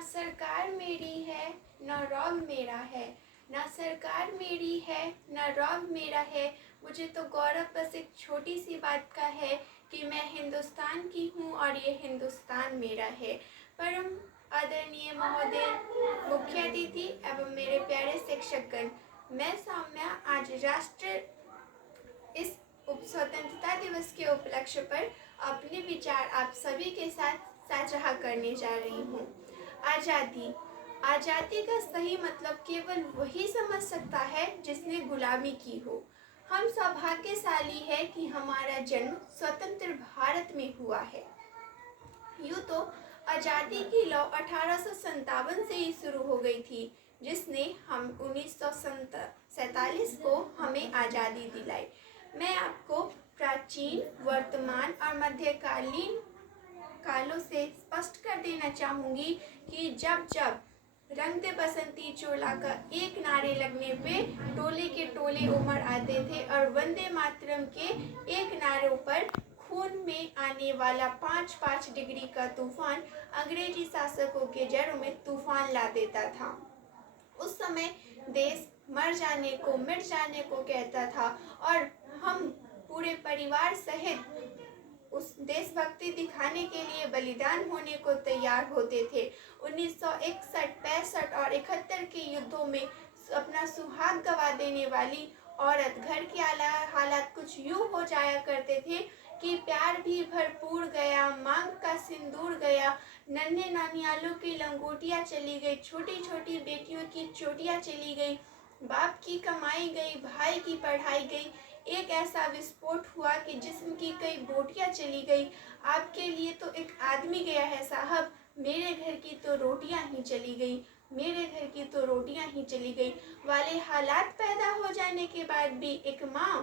ना सरकार मेरी है ना रौब मेरा है, ना सरकार मेरी है ना रौब मेरा है। मुझे तो गौरव बस एक छोटी सी बात का है कि मैं हिंदुस्तान की हूँ और ये हिंदुस्तान मेरा है। परम आदरणीय महोदय, मुख्य अतिथि एवं मेरे प्यारे शिक्षकगण, मैं सौम्या आज राष्ट्र इस स्वतंत्रता दिवस के उपलक्ष्य पर अपने विचार आप सभी के साथ साझा करने जा रही हूँ। आज़ादी। आज़ादी का सही मतलब केवल वही समझ सकता है जिसने गुलामी की हो। हम सौभाग्यशाली है कि हमारा जन्म स्वतंत्र भारत में हुआ है। यूँ तो आज़ादी की लौ 1857 से ही शुरू हो गई थी, जिसने हम 1947 को हमें आज़ादी दिलाई। मैं आपको प्राचीन, वर्तमान और मध्यकालीन कालों से स्पष्ट कर देना चाहूँगी कि जब जब रंग दे बसंती चोला का एक नारे लगने पे टोले के टोले उमड़ आते थे और वंदे मातरम के एक नारों पर खून में आने वाला 5-5 डिग्री का तूफान अंग्रेजी शासकों के जड़ों में तूफान ला देता था। उस समय देश मर जाने को मिट जाने को कहता था और हम पूरे परिवार सहित उस देशभक्ति दिखाने के लिए बलिदान होने को तैयार होते थे। 1961, 65 और 71 के युद्धों में अपना सुहाग गवा देने वाली औरत घर के हालात कुछ यूँ हो जाया करते थे कि प्यार भी भरपूर गया, मांग का सिंदूर गया, नन्हे नानियालों की लंगोटियाँ चली गई, छोटी छोटी बेटियों की चोटियाँ चली गई, बाप की कमाई गई, भाई की पढ़ाई गई। एक ऐसा विस्फोट हुआ कि जिस्म की कई बोटियाँ चली गई। आपके लिए तो एक आदमी गया है साहब, मेरे घर की तो रोटियां ही चली गई, मेरे घर की तो रोटियां ही चली गई वाले हालात पैदा हो जाने के बाद भी एक माँ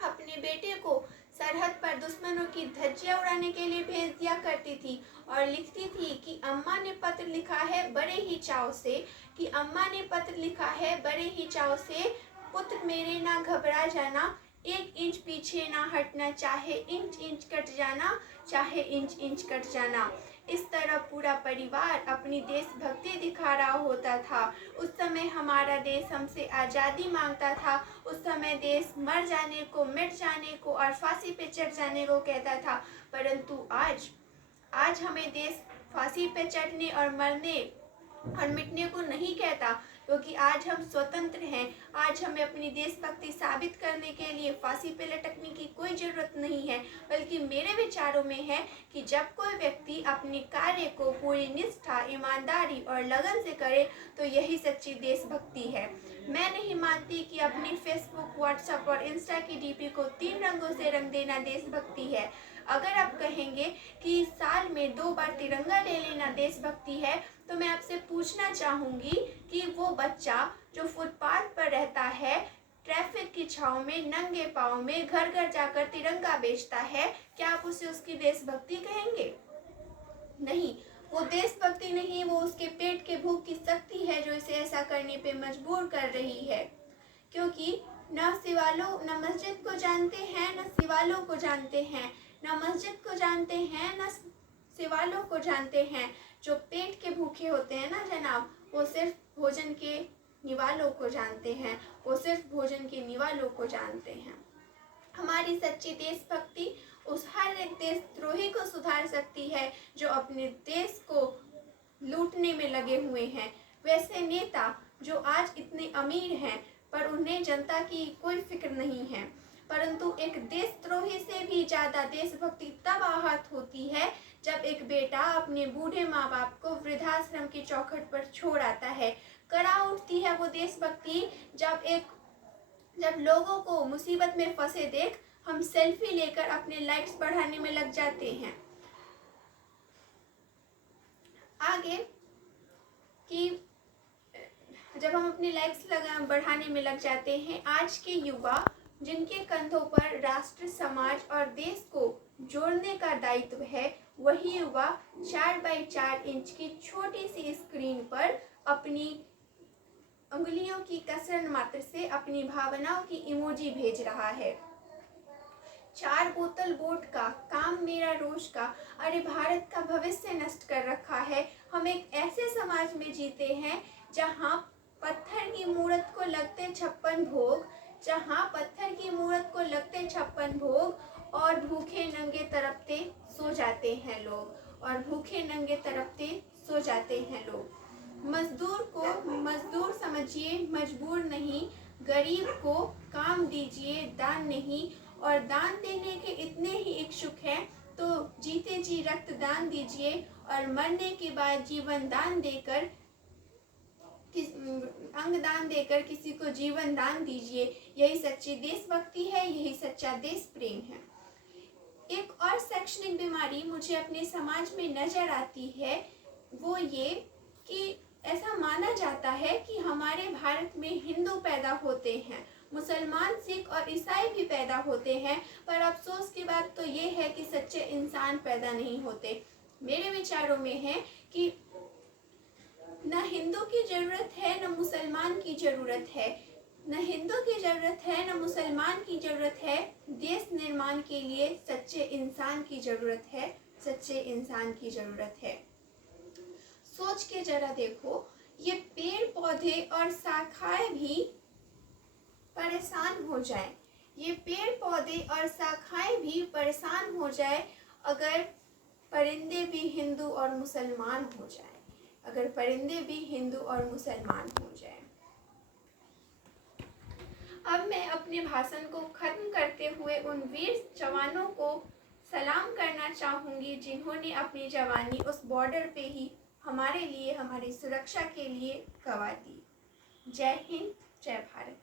अपने बेटे को सरहद पर दुश्मनों की धज्जियां उड़ाने के लिए भेज दिया करती थी और लिखती थी कि अम्मा ने पत्र लिखा है बड़े ही चाव से, कि अम्मा ने पत्र लिखा है बड़े ही चाव से, पुत्र मेरे ना घबरा जाना, 1 इंच पीछे ना हटना, चाहे इंच इंच कट जाना, चाहे इंच इंच कट जाना। इस तरह पूरा परिवार अपनी देशभक्ति दिखा रहा होता था। उस समय हमारा देश हमसे आज़ादी मांगता था। उस समय देश मर जाने को, मिट जाने को और फांसी पे चढ़ जाने को कहता था। परंतु आज हमें देश फांसी पे चढ़ने और मरने और मिटने को नहीं कहता, क्योंकि आज हम स्वतंत्र हैं। आज हमें अपनी देशभक्ति साबित करने के लिए फांसी पे लटकने की कोई ज़रूरत नहीं है, बल्कि मेरे विचारों में है कि जब कोई व्यक्ति अपने कार्य को पूरी निष्ठा, ईमानदारी और लगन से करे तो यही सच्ची देशभक्ति है। मैं नहीं मानती कि अपनी फेसबुक, व्हाट्सएप और इंस्टा की डीपी को 3 रंगों से रंग देना देशभक्ति है। अगर आप कहेंगे कि साल में 2 बार तिरंगा ले लेना देशभक्ति है, तो मैं आपसे पूछना चाहूँगी कि वो बच्चा जो फुटपाथ पर रहता है, ट्रैफिक की छाँव में, नंगे पाँव में, घर घर जाकर तिरंगा बेचता है, क्या आप उसे उसकी देशभक्ति कहेंगे? नहीं, वो देशभक्ति नहीं, वो उसके पेट के भूख की शक्ति है जो इसे ऐसा करने पे मजबूर कर रही है। क्योंकि न मस्जिद को जानते हैं, न सिवालों को जानते हैं, न मस्जिद को जानते हैं, न सिवालों को जानते हैं। जो पेट के भूखे होते हैं ना जनाब, वो सिर्फ भोजन के निवालों को जानते हैं, वो सिर्फ भोजन के निवालों को जानते हैं। हमारी सच्ची देशभक्ति उस हर एक देशद्रोही को सुधार सकती है जो अपने देश को लूटने में लगे हुए हैं। वैसे नेता जो आज इतने अमीर हैं पर उन्हें जनता की कोई फिक्र नहीं है, परंतु एक देशद्रोही से भी ज़्यादा देशभक्ति तब आहत होती है जब एक बेटा अपने बूढ़े माँ बाप को वृद्धाश्रम की चौखट पर छोड़ आता है। कड़ा उठती है वो देशभक्ति जब लोगों को मुसीबत में फंसे देख हम सेल्फी लेकर अपने लाइक्स बढ़ाने में लग जाते हैं। आगे कि जब हम अपने लाइक्स बढ़ाने में लग जाते हैं, आज के युवा जिनके कंधों पर राष्ट्र, समाज और देश को जोड़ने का दायित्व है, वही युवा 4x4 इंच की छोटी सी स्क्रीन पर अपनी उंगलियों की कसरत मात्र से अपनी भावनाओं की इमोजी भेज रहा है। 4 बोतल वोट का काम मेरा रोज का, अरे भारत का भविष्य नष्ट कर रखा है। हम एक ऐसे समाज में जीते हैं जहाँ पत्थर की मूरत को लगते 56 भोग, जहाँ पत्थर की मूरत को लगते 56 भोग और भूखे नंगे तड़पते सो जाते हैं लोग, और भूखे नंगे तड़पते सो जाते हैं लोग। मजदूर को मजदूर समझिए, मजबूर नहीं, गरीब को काम दीजिए, दान नहीं, और दान देने के इतने ही इच्छुक हैं तो जीते जी रक्तदान दीजिए, और मरने के बाद जीवन दान देकर अंग दान देकर किसी को जीवन दान दीजिए। यही सच्ची देशभक्ति है, यही सच्चा देश प्रेम है। एक और शैक्षणिक बीमारी मुझे अपने समाज में नजर आती है, वो ये कि ऐसा माना जाता है कि हमारे भारत में हिंदू पैदा होते हैं, मुसलमान, सिख और ईसाई भी पैदा होते हैं, पर अफसोस की बात तो ये है कि सच्चे इंसान पैदा नहीं होते। मेरे विचारों में है कि न हिंदू की जरूरत है न मुसलमान की जरूरत है, न हिंदू की जरूरत है न मुसलमान की जरूरत है, देश निर्माण के लिए सच्चे इंसान की जरूरत है, सच्चे इंसान की जरूरत है। सोच के जरा देखो, ये पेड़ पौधे और शाखाएं भी परेशान हो जाएं, ये पेड़ पौधे और शाखाएं भी परेशान हो जाए अगर परिंदे भी हिंदू और मुसलमान हो जाएं, अगर परिंदे भी हिंदू और मुसलमान हो जाएं। अब मैं अपने भाषण को खत्म करते हुए उन वीर जवानों को सलाम करना चाहूँगी जिन्होंने अपनी जवानी उस बॉर्डर पे ही हमारे लिए, हमारी सुरक्षा के लिए गंवा दी। जय हिंद, जय भारत।